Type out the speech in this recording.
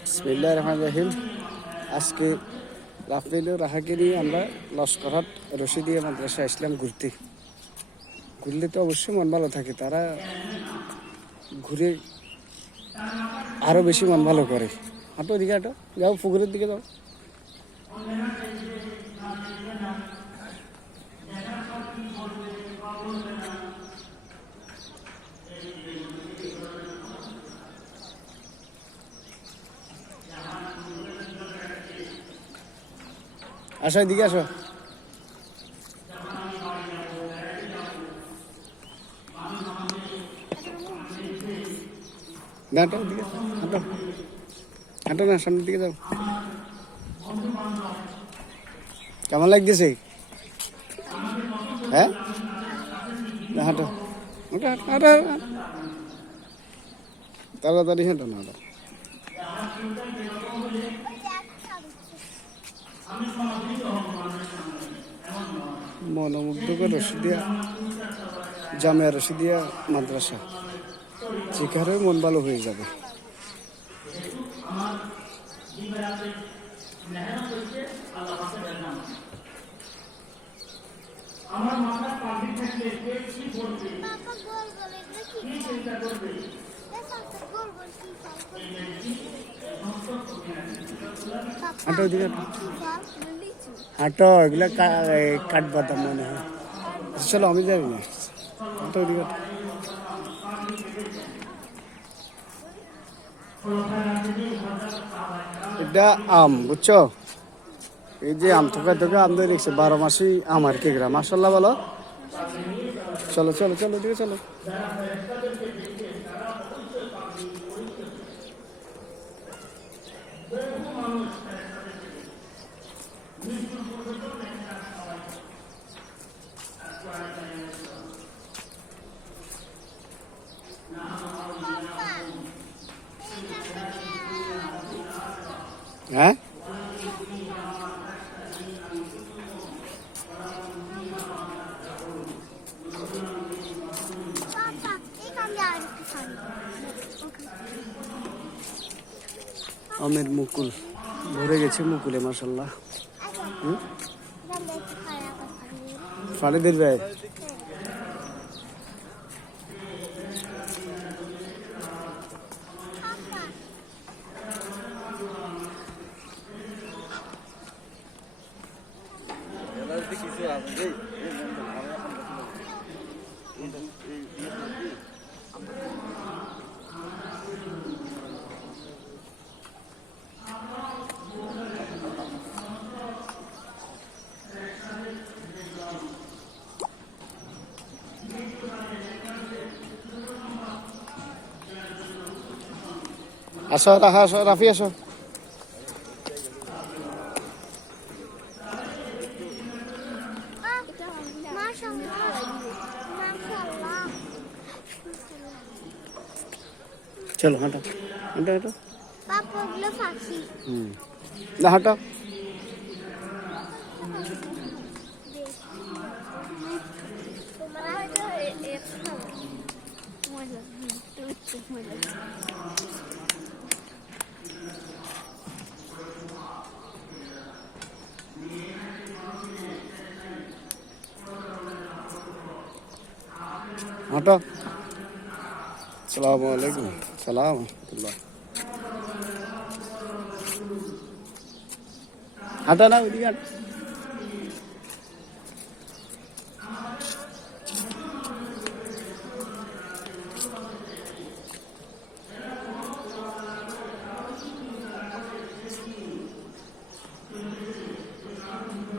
বিসমিল্লাহির রহমানির রহিম। আজকে রাফেল ও রাহাকে নিয়ে আমরা লস্করহাট রশিদিয়া মাদ্রাসায় আসলাম ঘুরতে। ঘুরলে তো অবশ্যই মন ভালো থাকে, তারা ঘুরে আরও বেশি মন ভালো করে। হাঁটো দিকে, হাঁটো, যাও পুকুরের দিকে যাও। আসো এদিকে আসো। হাঁটো এদিকে, হাঁটো, হাঁটো না, সামনের দিকে যাও। কেমন লাগতেছে? হ্যাঁ, হাঁটো, হাঁটো, হাঁটো, তাড়াতাড়ি হাঁটো না। মনোমুগ্ধকর রশিদিয়া জামিয়া রশিদিয়া মাদ্রাসা, যেখানে মন ভালো হয়ে যাবে। হাঁটো দিকে, হাঁটো, এগুলা কাঠবাদাম মনে হয়। চলো আমি যাবি না, হাঁটো দিকে। এটা আম, বুঝছো? এই যে আম থোকা থোকা আম দিয়ে দেখছে, 12 মাসই আম আর কি গ্রাম। মাশাআল্লাহ বলো। চলো চলো চলো দিকে চলো। হ্যাঁ, আমের মুকুল ভরে গেছে মুকুলে, মাশাআল্লাহ। ফাড়ে দেবে। আসো রাহা, আসো রাফি, আসো। চলো হাঁটো, হাঁটো, হাঁটো। না হাঁটো। হাঁটো। আসসালামু আলাইকুম। সালাম। হাঁটো না, ওইদিকে হাঁটো।